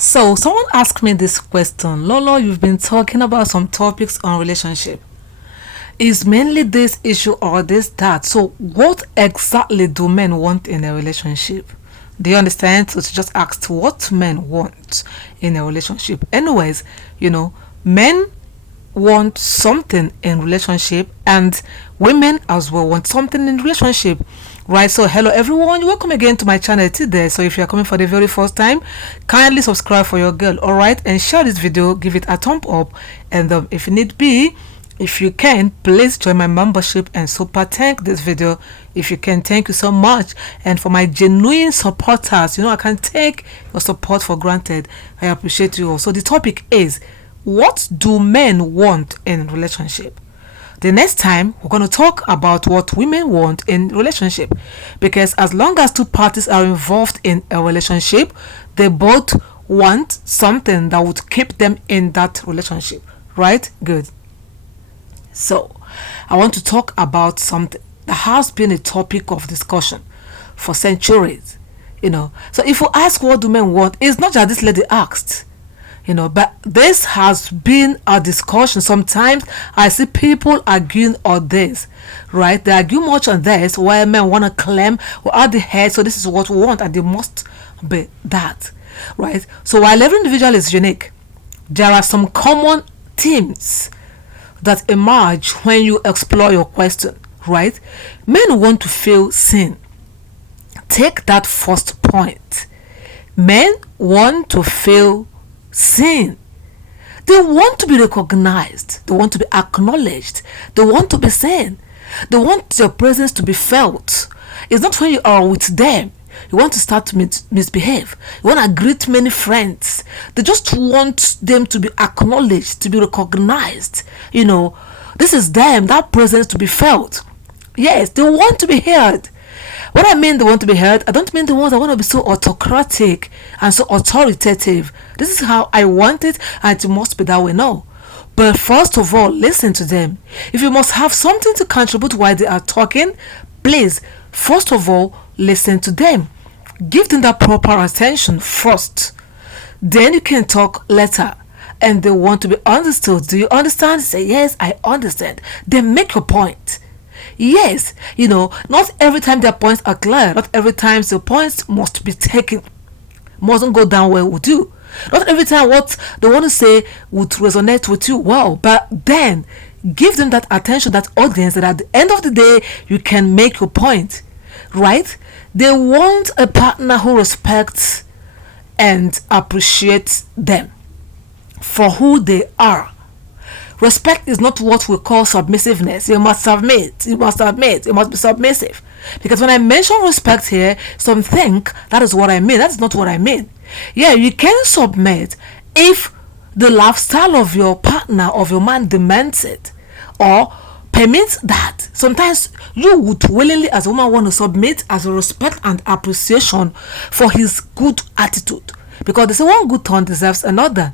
So someone asked me this question, Lolo, you've been talking about some topics on relationship. Is mainly this issue or this that? So what exactly do men want in a relationship? Do you understand? So she just asked what men want in a relationship. Anyways, men want something in relationship and women as well want something in relationship, right? So hello everyone, welcome again to my channel today. So if you're coming for the very first time, kindly subscribe for your girl, all right, and share this video, give it a thumb up, and if you need be, if you can, please join my membership and super thank this video if you can. Thank you so much. And for my genuine supporters, I can't take your support for granted. I appreciate you all. So the topic is, what do men want in relationship? The next time we're going to talk about what women want in relationship, because as long as two parties are involved in a relationship, they both want something that would keep them in that relationship, right? Good. So I want to talk about something that has been a topic of discussion for centuries. So if you ask what do men want, it's not just this lady asked, but this has been a discussion. Sometimes I see people arguing on this, right? They argue much on this, where men want to claim we're at the head, so this is what we want and they must be that, right? So while every individual is unique, there are some common themes that emerge when you explore your question, right? Men want to feel seen. Take that first point. Men want to feel seen. They want to be recognized. They want to be acknowledged. They want to be seen. They want their presence to be felt. It's not when you are with them you want to start to misbehave. You want to greet many friends. They just want them to be acknowledged, to be recognized. This is them, that presence to be felt. Yes, they want to be heard. When I mean they want to be heard, I don't mean the ones that want to be so autocratic and so authoritative. This is how I want it, and it must be that way. No. But first of all, listen to them. If you must have something to contribute while they are talking, please, first of all, listen to them. Give them that proper attention first. Then you can talk later. And they want to be understood. Do you understand? Say, yes, I understand. Then make your point. Yes, not every time their points are clear. Not every time the points must be taken. Mustn't go down well with you. Not every time what they want to say would resonate with you well. But then give them that attention, that audience, that at the end of the day, you can make your point. Right? They want a partner who respects and appreciates them for who they are. Respect is not what we call submissiveness. You must submit. You must submit. You must be submissive. Because when I mention respect here, some think that is what I mean. That is not what I mean. Yeah, you can submit if the lifestyle of your partner, of your man, demands it or permits that. Sometimes you would willingly, as a woman, want to submit as a respect and appreciation for his good attitude, because they say one good turn deserves another,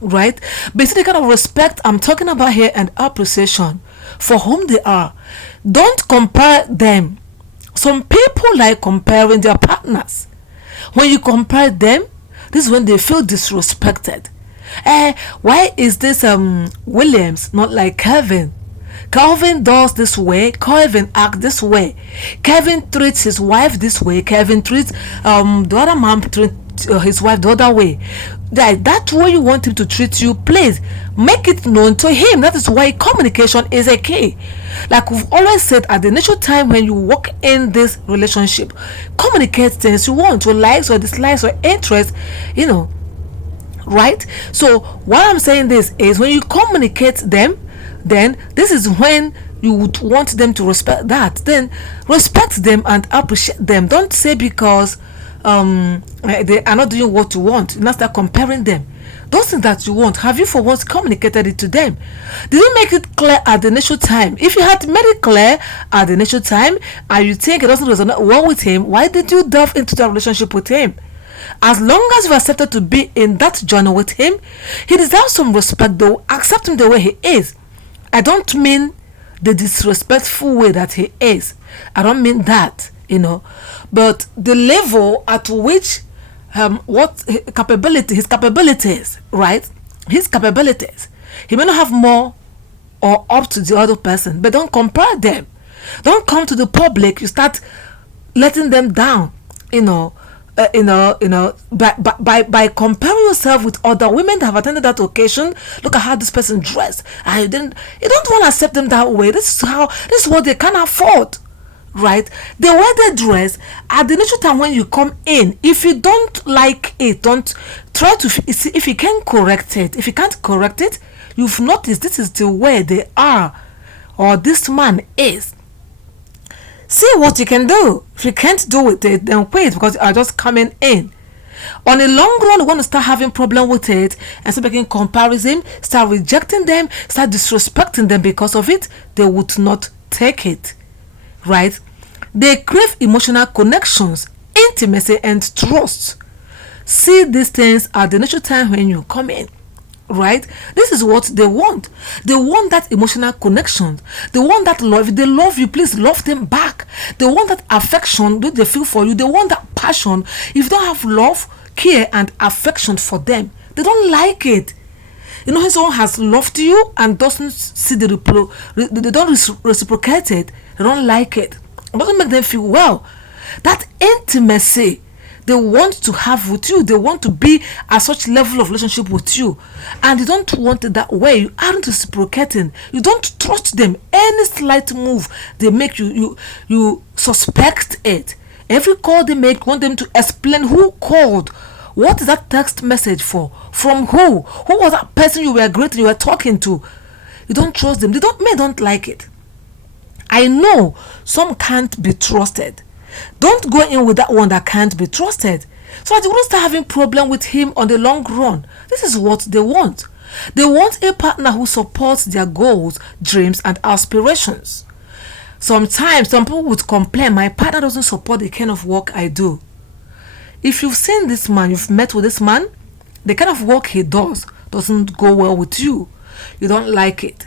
right? Basically, the kind of respect I'm talking about here and appreciation for whom they are. Don't compare them. Some people like comparing their partners. When you compare them, this is when they feel disrespected. Why is this Williams not like Kevin? Calvin does this way. Kevin acts this way. Kevin treats his wife this way. Kevin treats the other man treats his wife the other way. That way you want him to treat you, please make it known to him. That is why communication is a key. Like we've always said, at the initial time when you walk in this relationship, communicate things you want, your likes or dislikes or interests, right? So what I'm saying this is, when you communicate them, then this is when you would want them to respect that. Then respect them and appreciate them. Don't say because they are not doing what you want, you not start comparing them. Those things that you want, have you for once communicated it to them? Did you make it clear at the initial time? If you had made it clear at the initial time and you think it doesn't resonate well with him, why did you delve into that relationship with him? As long as you accepted to be in that journey with him, he deserves some respect, though. Accept him the way he is. I don't mean the disrespectful way that he is. I don't mean that, but the level at which what his capabilities, right? His capabilities. He may not have more or up to the other person, but don't compare them. Don't come to the public. You start letting them down. You know, by comparing yourself with other women that have attended that occasion. Look at how this person dressed. I didn't. You don't want to accept them that way. This is what they can afford, right? The way they dress at the initial time when you come in. If you don't like it, don't try to see if you can correct it. If you can't correct it, you've noticed this is the way they are, or this man is. See what you can do. If you can't do it, then wait, because you are just coming in. On the long run, you want to start having problem with it and start making comparison, start rejecting them, start disrespecting them because of it. They would not take it, right? They crave emotional connections, intimacy, and trust. See these things at the initial time when you come in. Right? This is what they want. They want that emotional connection. They want that love. If they love you, please love them back. They want that affection that they feel for you. They want that passion. If you don't have love, care, and affection for them, they don't like it. You know, when someone has loved you and doesn't see they don't reciprocate it, they don't like it. It doesn't make them feel well. That intimacy they want to have with you, they want to be at such level of relationship with you, and you don't want it that way. You aren't reciprocating. You don't trust them. Any slight move they make, you suspect it. Every call they make, you want them to explain who called. What is that text message for? From who? Who was that person you were greeting, you were talking to? You don't trust them. They don't like it. I know some can't be trusted. Don't go in with that one that can't be trusted, so that you won't start having problem with him on the long run. This is what they want. They want a partner who supports their goals, dreams, and aspirations. Sometimes some people would complain, my partner doesn't support the kind of work I do. If you've seen this man, you've met with this man, the kind of work he doesn't go well with you. You don't like it.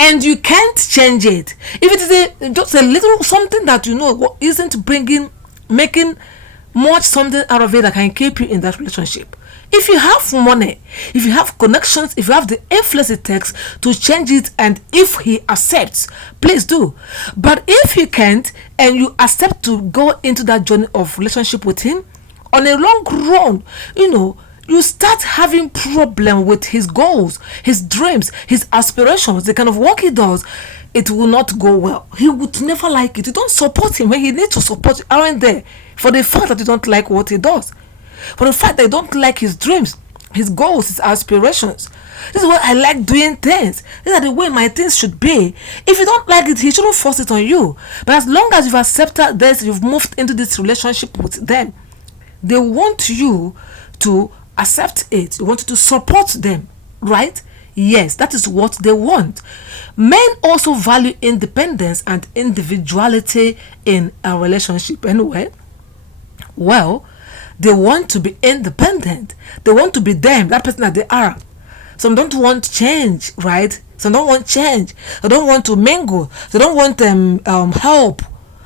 And you can't change it. If it is just a little something that you know isn't making much something out of it that can keep you in that relationship. If you have money, if you have connections, if you have the influence it takes to change it, and if he accepts, please do. But if he can't, and you accept to go into that journey of relationship with him, on a long run, you start having problem with his goals, his dreams, his aspirations, the kind of work he does. It will not go well. He would never like it. You don't support him when he needs to support you. Aren't there? For the fact that you don't like what he does, for the fact that you don't like his dreams, his goals, his aspirations. This is why I like doing things. These are the way my things should be. If you don't like it, he shouldn't force it on you. But as long as you've accepted this, you've moved into this relationship with them, they want you to accept it. You want to support them, right? Yes, that is what they want. Men also value independence and individuality in a relationship anyway. Well, they want to be independent. They want to be them, that person that they are. Some don't want change, right? Some don't want change. They don't want to mingle. They don't want help.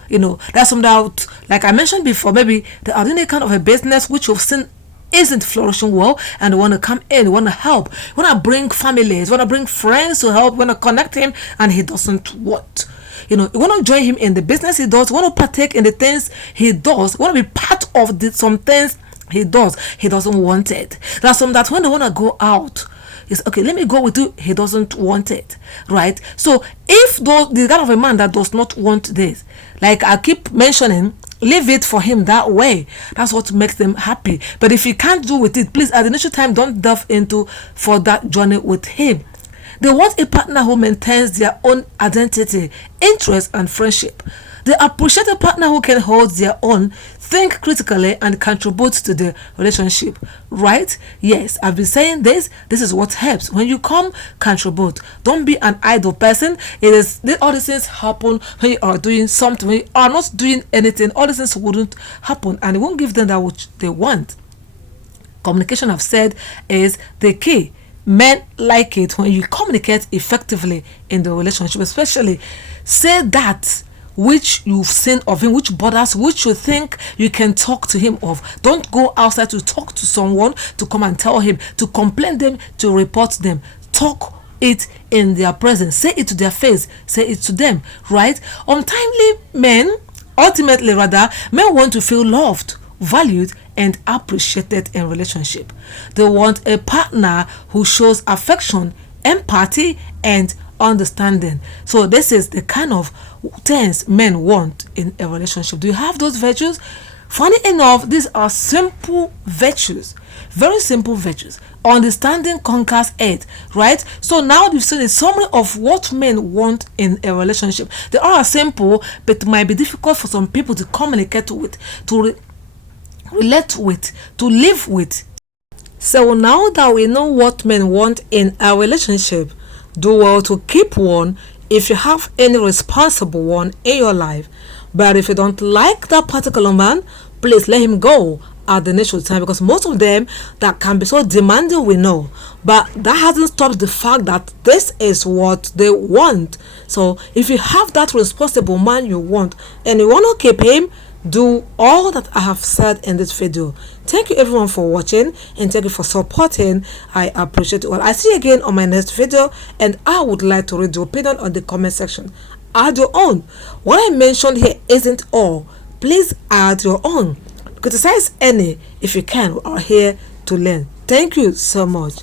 There's some that, like I mentioned before, maybe they are doing a kind of a business which you've seen isn't flourishing well, and they want to come in, they want to help, want to bring families, want to bring friends to help, want to connect him, and he doesn't want. You want to join him in the business he does, want to partake in the things he does, want to be part of some things he does. He doesn't want it. There's some that when they want to go out, it's okay, let me go with you. He doesn't want it, right? So if the kind of a man that does not want this, like I keep mentioning, leave it for him that way. That's what makes them happy. But if you can't do with it, please at the initial time don't delve into for that journey with him. They want a partner who maintains their own identity, interest, and friendship. They appreciate a partner who can hold their own, think critically, and contribute to the relationship. Right? Yes, I've been saying this. This is what helps. When you come, contribute. Don't be an idle person. All these things happen when you are doing something. When you are not doing anything, all these things wouldn't happen, and it won't give them that which they want. Communication, I've said, is the key. Men like it when you communicate effectively in the relationship, especially say that which you've seen of him, which bothers, which you think you can talk to him of. Don't go outside to talk to someone, to come and tell him, to complain them, to report them. Talk it in their presence. Say it to their face. Say it to them, right? Untimely men, ultimately rather, men want to feel loved, valued, and appreciated in relationship. They want a partner who shows affection, empathy, and understanding. So this is the kind of things men want in a relationship. Do you have those virtues? Funny enough, these are simple virtues, very simple virtues. Understanding conquers hate, right? So now you've seen a summary of what men want in a relationship. They are simple, but it might be difficult for some people to communicate with, to relate with, to live with. So now that we know what men want in a relationship, do well to keep one if you have any responsible one in your life. But if you don't like that particular man, please let him go at the initial time, because most of them that can be so demanding, we know, but that hasn't stopped the fact that this is what they want. So if you have that responsible man you want and you want to keep him, do all that I have said in this video. Thank you everyone for watching, and thank you for supporting. I appreciate it all. I see you again on my next video, and I would like to read your opinion on the comment section. Add your own. What I mentioned here isn't all. Please add your own. Criticize any if you can. We are here to learn. Thank you so much.